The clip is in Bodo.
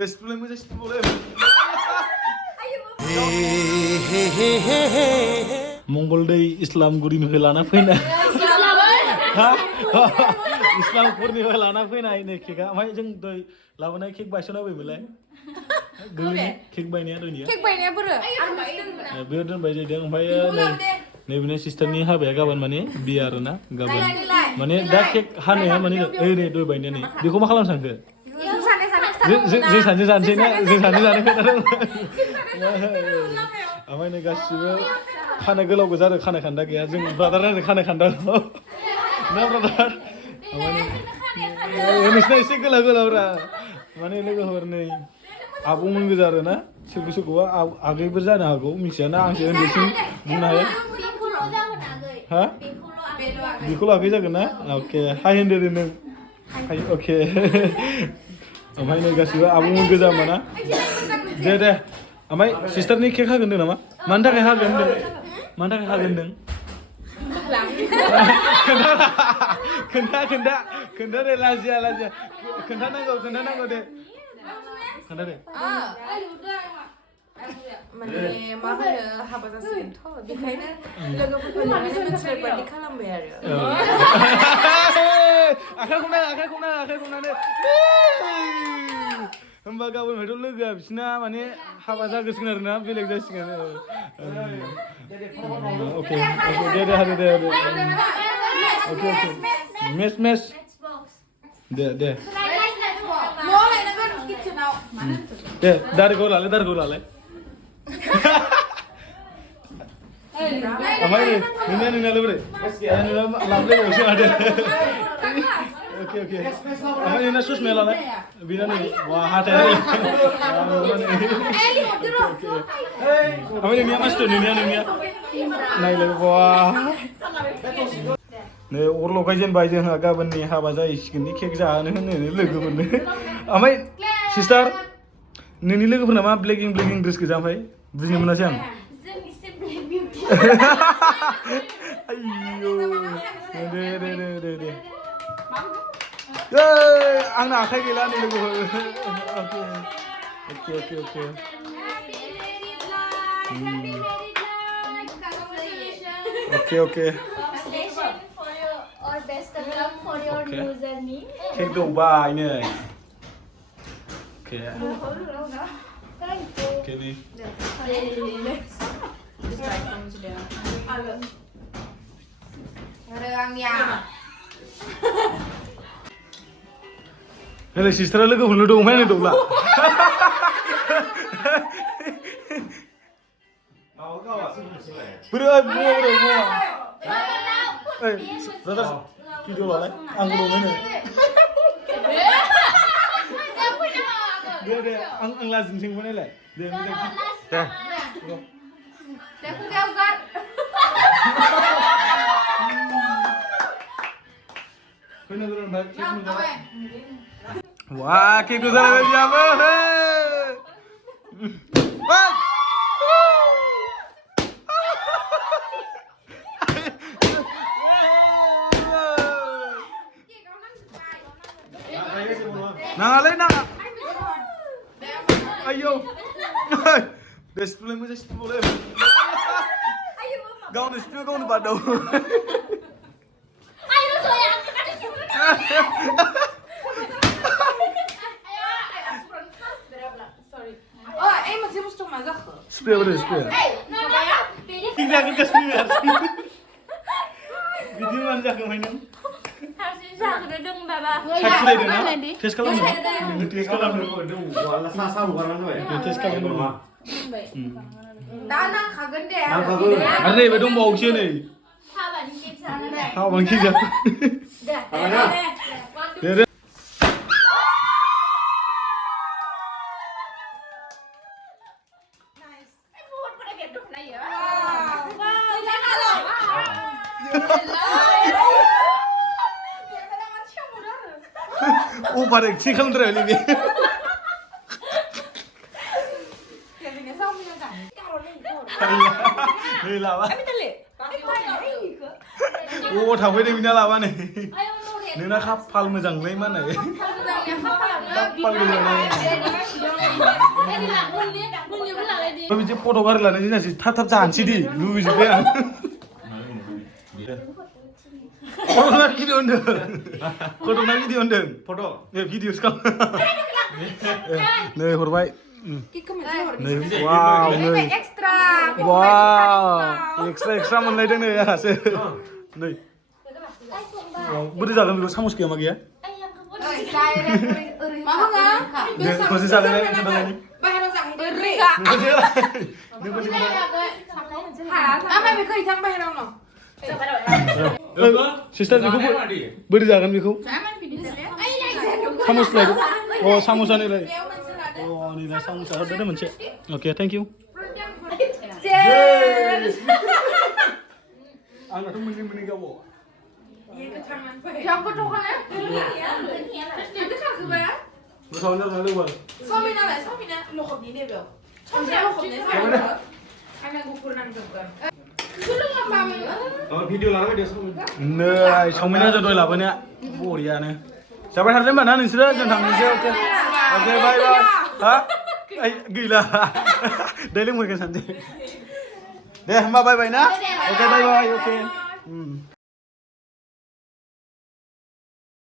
Explain mo sa boleh. Mongol day Islam guri nu helana fina. Ha? Islam guri nu helana fina ini keka. Mai jeng doi lawanai kek baisona bai mulai. Geli kek bainnya doi ni. Kek bainnya bro. Biar dan bayi dia ompaya nih bini sister nih habe gaban mani biar na gaban. Mani dah kek hane ya mani nih doi bainnya nih. Dia kau makalam sangka. Zai sanji Amai nih gaswikwoubw खाना गोलाव गोजा आरो खाना खान्दा गैया जों ब्रादार आरो खाना खान्दा ना ब्रादार नोंसिना एसे गोलाव गोलावरा माने लोगोफोर नै आबौमोन गोजा आरो ना सोरखौ सोरखौबा आगैफोर जानो हागौ मिथियाना आंसो उन्दैसिम बुंनो हाया हा बेखौल' आगै जागोन ना अके हाय होनदो दे नों हाय अके ओमफ्राय नै गासिबो आबौमोन गोजा होमबा ना दे ओमफ्राय सिस्टारनि केक हागोन होनदों नामा मानि थाखाय हागोन होनदों मानि थाखाय हागोन होनदों खोन्था दे लाजिया खोन्थानांगौ दे खोन्था दे माने मा होनो हाबा जासिगोनथ' बेखायनो लोगोफोरखौ नुनानै मोनसे बायदि खालामबाय आरो आखाइखौ नाङा होमबा गाबोननिफ्रायथ' लोगोआ बिसिना माने हाबा जागोसिगोन आरो ना बेलेग जासिगोन अके दे हादो दे अके मेस दे दे दारिखौ लालाय ओमफ्राय नोंनियालाय बोरै लाबोलाय बावसो माथो ओके ओमफ्राय नोंना ससमाया लालाय बेना नै वा हाथाया ओमफ्राय नोंनिया मास्टर नोंनिया नायलाय वा नै अर लगायजेनबाय जोंहा गाबोननि हाबा जाहैसिगोन केक जाहोनो होननानै लोगोफोरनो ओमफ्राय सिस्टार नोंनि लोगोफोरना मा ब्लेकिं ड्रेस गोजा ओमफ्राय बुजिनो मोनासै आं आयौ दे आंना आखाइ गैला नै लोगोफोर अके और best of Lok for your new journey cake दंबाय नै oke nih Halo sister logo belum dong main dong lah. Bro, brother, video lah, anggur dong ini. Dia, ang lazim sing mana lah? Dia. Wah, kayak gue salah siapa? Nah. Ayo. Display mo sa boleh. Kau display kau dapat daw. Ayo soya. Sorry. Oh, mas temos que tomar zahra. Spray boleh spray. Tidak kita spray. Video mana jak mainan? Dong baba. Saksi deh na. Tes kalau mau. Tes kalau mau. Wala sasa bukan mana? Tes kalau mau. Dana kagen deh. Ada bedong bau sih nih. Haban kip sana deh. Haban kip ya. Deh. Oh, parek sih kalau terlalu ini. Hei lawa. Oh, थांबाय दे बिना लावा नै। नोंना खाफाल मोजांलै मा होनो? बिदि फट' गारि लानाय जासै थाब थाब जानोसै दि लुबैजोब्बाय आं फट'ना भिडिअ होनदों फट'ना भिडिअ होनदों फट' ए भिडिअसो खालाम नै हरबाय नै वाव नै वाव एक्सट्रा मोनलायदों नै आंहासो नै बोरै जागोन बेखौ सामस गैया मा गैया खनसे जालायनाय खोन्थालायनि सिस्टार बेखौ बोरै जागोन बेखौ सामस लायदो अ सामसानो लाय अ नै दा सामसा हरदो मोनसे अके थेंक इउ आंनाथ' मोननै गावबाव गोथावानो जागोन लोगो भिडिअ लाना फैदो नै सावमिना जों दहाय लाबोनाया बरियानो जाबाय थादो होनबा ना नोंसोरो जों थांनोसै अके अके बाय बाय हा गैला दै लोंफैगोन सानसे दे होमबा बाय बाय ना अके बाय बाय अके